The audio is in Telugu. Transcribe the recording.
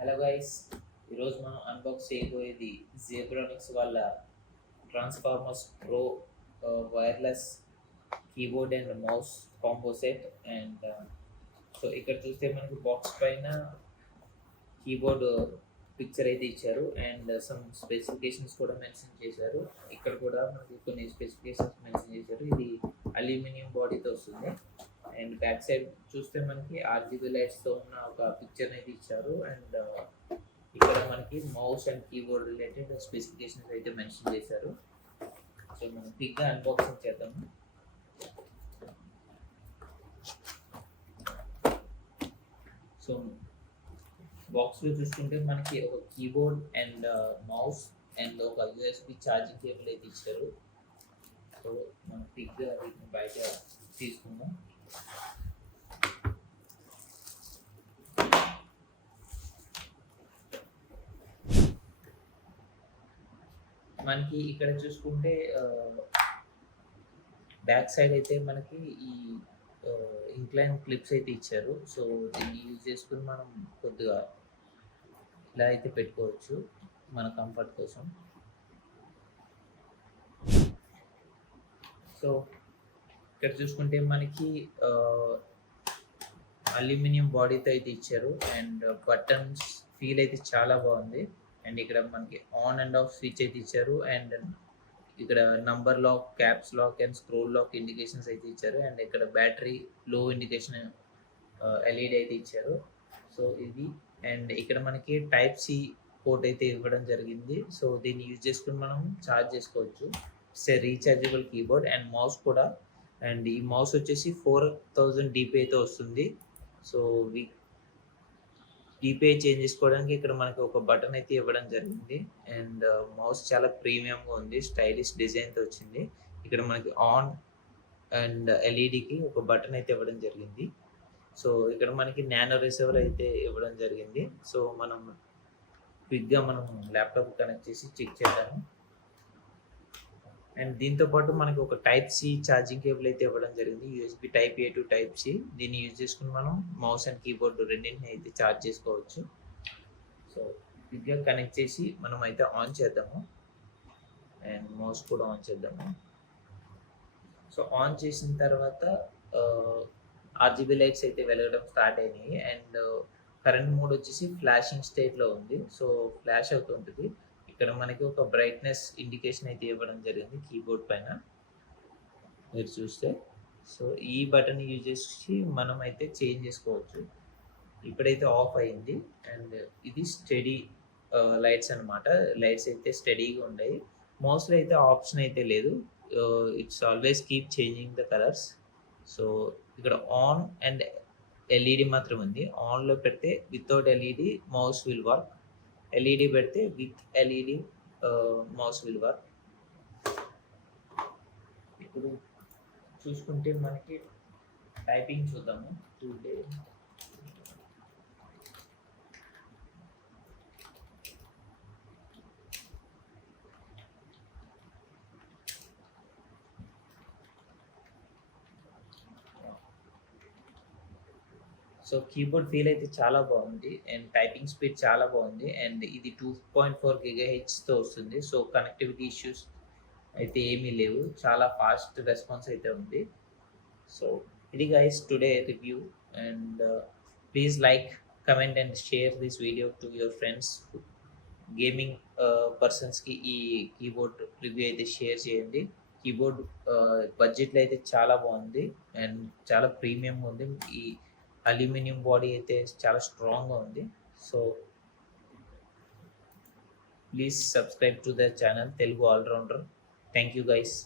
హలో గైస్ ఈరోజు మనం అన్బాక్స్ చేయబోయేది జీబ్రానిక్స్ వాళ్ళ transformers pro wireless keyboard and mouse combo set and so ఇక్కడ చూస్తే మనకి బాక్స్ పైన కీబోర్డ్ పిక్చర్ uh, అయితే ఇచ్చారు. అండ్ సమ్ స్పెసిఫికేషన్స్ కూడా మెన్షన్ చేశారు. ఇక్కడ కూడా మనకి కొన్ని స్పెసిఫికేషన్స్ మెన్షన్ చేశారు. ఇది అల్యూమినియం బాడీతో వస్తుంది. అండ్ బ్యాక్ సైడ్ చూస్తే మనకి ఆర్జీబీ లైట్స్తో ఉన్న ఒక పిక్చర్ అయితే ఇచ్చారు. అండ్ ఇక్కడ మనకి mouse and keyboard related specifications అయితే మెన్షన్ చేశారు. సో మనం క్విక్గా అన్బాక్సింగ్ చేద్దాము. సో బాక్స్లో చూస్తుంటే మనకి ఒక కీబోర్డ్ అండ్ మౌస్ అండ్ ఒక యూఎస్బి ఛార్జింగ్ కేబుల్ అయితే ఇచ్చారు. సో మనం క్విక్గా వీటిని బయట తీసుకుందాం. మనకి ఇక్కడ చూసుకుంటే బ్యాక్ సైడ్ అయితే మనకి ఈ ఇంక్లైన్ క్లిప్స్ అయితే ఇచ్చారు. సో దీన్ని యూజ్ చేసుకుని మనం కొద్దిగా ఇలా అయితే పెట్టుకోవచ్చు మన కంఫర్ట్ కోసం. సో ఇక్కడ చూసుకుంటే మనకి అల్యూమినియం బాడీతో అయితే ఇచ్చారు. అండ్ బటన్స్ ఫీల్ అయితే చాలా బాగుంది. అండ్ ఇక్కడ మనకి ఆన్ అండ్ ఆఫ్ స్విచ్ అయితే ఇచ్చారు. అండ్ ఇక్కడ number lock caps lock and scroll lock indications అయితే ఇచ్చారు. అండ్ ఇక్కడ బ్యాటరీ లో ఇండికేషన్ ఎల్ఈడి అయితే ఇచ్చారు. సో ఇది అండ్ ఇక్కడ మనకి టైప్ సి పోర్ట్ అయితే ఇవ్వడం జరిగింది. సో దీన్ని యూజ్ చేసుకుని మనం ఛార్జ్ చేసుకోవచ్చు. It's rechargeable keyboard and mouse కూడా అండ్ ఈ మౌస్ వచ్చేసి ఫోర్ థౌజండ్ డిపి అయితే వస్తుంది. సో వి డిపిఐ చేంజ్ చేసుకోవడానికి ఇక్కడ మనకి ఒక బటన్ అయితే ఇవ్వడం జరిగింది. అండ్ uh, మౌస్ చాలా ప్రీమియంగా ఉంది. స్టైలిష్ డిజైన్తో వచ్చింది. ఇక్కడ మనకి ఆన్ అండ్ ఎల్ఈడికి ఒక బటన్ అయితే ఇవ్వడం జరిగింది. సో ఇక్కడ మనకి నానో రిసీవర్ అయితే ఇవ్వడం జరిగింది. సో మనం క్విక్గా మనం ల్యాప్టాప్ కనెక్ట్ చేసి చెక్ చేద్దాము. అండ్ దీంతో పాటు మనకి ఒక టైప్ సి ఛార్జింగ్ కేబుల్ అయితే ఇవ్వడం జరిగింది. USB type A to type C. దీన్ని యూజ్ చేసుకుని మనం మౌస్ అండ్ కీబోర్డ్ రెండింటిని అయితే ఛార్జ్ చేసుకోవచ్చు. సో క్విక్గా కనెక్ట్ చేసి మనం అయితే ఆన్ చేద్దాము. అండ్ మౌస్ కూడా ఆన్ చేద్దాము. సో ఆన్ చేసిన తర్వాత ఆర్జీబీ లైట్స్ అయితే వెలగడం స్టార్ట్ అయినాయి. అండ్ కరెంట్ మోడ్ వచ్చేసి ఫ్లాషింగ్ స్టేట్లో ఉంది. సో ఫ్లాష్ అవుతుంటుంది. ఇక్కడ మనకి ఒక బ్రైట్నెస్ ఇండికేషన్ అయితే ఇవ్వడం జరిగింది కీబోర్డ్ పైన. మీరు చూస్తే సో ఈ బటన్ యూజ్ చేసి మనం అయితే చేంజ్ చేసుకోవచ్చు. ఇప్పుడైతే ఆఫ్ అయింది. అండ్ ఇది స్టడీ లైట్స్ అనమాట లైట్స్ అయితే స్టడీగా ఉన్నాయి మోస్ట్లీ అయితే ఆప్షన్ అయితే లేదు. It's always keep changing the colours so ఇక్కడ ఆన్ అండ్ ఎల్ఈడి మాత్రం ఉంది. ఆన్లో పెడితే without LED mouse will work LED పెడితే విత్ ఎల్ఈడి మౌస్ విలువ. ఇప్పుడు చూసుకుంటే మనకి టైపింగ్ చూద్దాము. టుడే సో కీబోర్డ్ ఫీల్ అయితే చాలా బాగుంది. అండ్ టైపింగ్ స్పీడ్ చాలా బాగుంది. అండ్ ఇది టూ పాయింట్ ఫోర్ గిగా హెచ్తో వస్తుంది. సో కనెక్టివిటీ ఇష్యూస్ అయితే ఏమీ లేవు. చాలా ఫాస్ట్ రెస్పాన్స్ అయితే ఉంది. సో ఇది guys today review. And please like comment and share this video to your friends gaming పర్సన్స్కి ఈ కీబోర్డ్ రివ్యూ అయితే షేర్ చేయండి. కీబోర్డ్ బడ్జెట్లో uh, అయితే చాలా బాగుంది. అండ్ చాలా ప్రీమియం ఉంది. ఈ అల్యూమినియం బాడీ అయితే చాలా స్ట్రాంగ్గా ఉంది. So please subscribe to the channel Telugu allrounder thank you guys.